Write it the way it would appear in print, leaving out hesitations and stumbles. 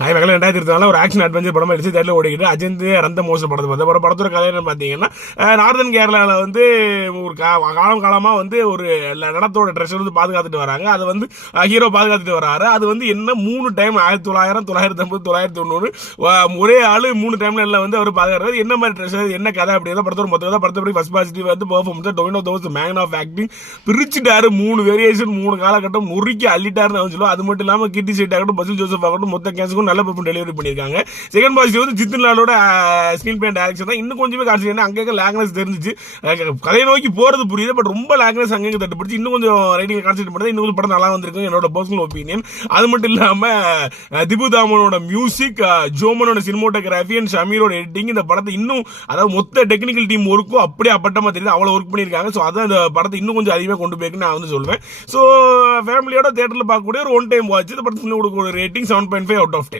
சாய் மகள 2024 ஒரு action adventure படமா எடுத்து தேட்டர்ல ஓடிக்கிட்டு அஜந்த் ரந்த மோசம் படத்தை பார்த்த படத்தோட கதை என்ன பார்த்தீங்கன்னா, நார்தன் கேரளாவில் வந்து ஒரு காலமா வந்து ஒரு நடத்தோட ட்ரெஷர் வந்து பாதுகாத்துட்டு வராங்க. அதை வந்து ஹீரோ பாதுகாத்துட்டு வராரு. அது வந்து என்ன 3 டைம் 1900, 950, 990 ஒரே ஆளு 3 டைம்ல வந்து அவர் பாதுகாக்கிறாரு. என்ன மாதிரி ட்ரெஷர், என்ன கதை அப்படின்னா படத்தோட மொத்தம் படத்தை ஃபர்ஸ்ட் பாசிட்டிவ் வந்து performance Tovino those man of acting பிரிச்சுட்டாரு. 3 வேரியேஷன் 3 காலகட்டம் நொறுக்கி அள்ளிட்டாருன்னு சொல்லுவோம். அது மட்டும் இல்லாமல் கீர்த்தி சேட் ஆகட்டும், பசில் ஜோசப் ஆகட்டும், மொத்த கேன்ஸுக்கும் நல்ல பெர்ஃபார்மன்ஸ் டெலிவரி பண்ணிருக்காங்க. செகண்ட் பாசிட்டிவ் வந்து ஜித்தின் லாலோட ஸ்கிரீன் பிளே டைரக்ஷன் தான். இன்னும் கொஞ்சமே கான்செப்ட் அங்கே லேக்னஸ் தெரிஞ்சிச்சு. கதையை நோக்கி போறது புரியுது, பட் ரொம்ப லேக்னஸ் அங்கே தட்டுப்படுச்சு. இன்னும் கொஞ்சம் ரைட்டிங் கான்செப்ட் பண்ணி இன்னும் கொஞ்சம் படம் நல்லா வந்திருக்கு என்னோட பர்சனல் ஒப்பீனியன். அது மட்டும் இல்லாம திபு தாமனோட மியூசிக், ஜோமனோட சினிமோட்டோகிராஃபி அண்ட் ஷமீரோட எடிட்டிங் இந்த படத்தை இன்னும், அதாவது மொத்த டெக்னிக்கல் டீம் ஒர்க்கும் அப்படியே அப்பட்டமா தெரியுது. அவ்வளவு ஒர்க் பண்ணியிருக்காங்க. ஸோ அதான் இந்த படத்தை இன்னும் கொஞ்சம் அதிகமாக கொண்டு போயிருக்குன்னு நான் வந்து சொல்லுவேன். ஸோ ஃபேமிலியோட தியேட்டர்ல பார்க்கக்கூடிய ஒரு ஒன் டைம் வாட்ச். இந்த படத்துக்கு கொடுக்க ஒரு ரேட்டிங் 7.5 out of 10.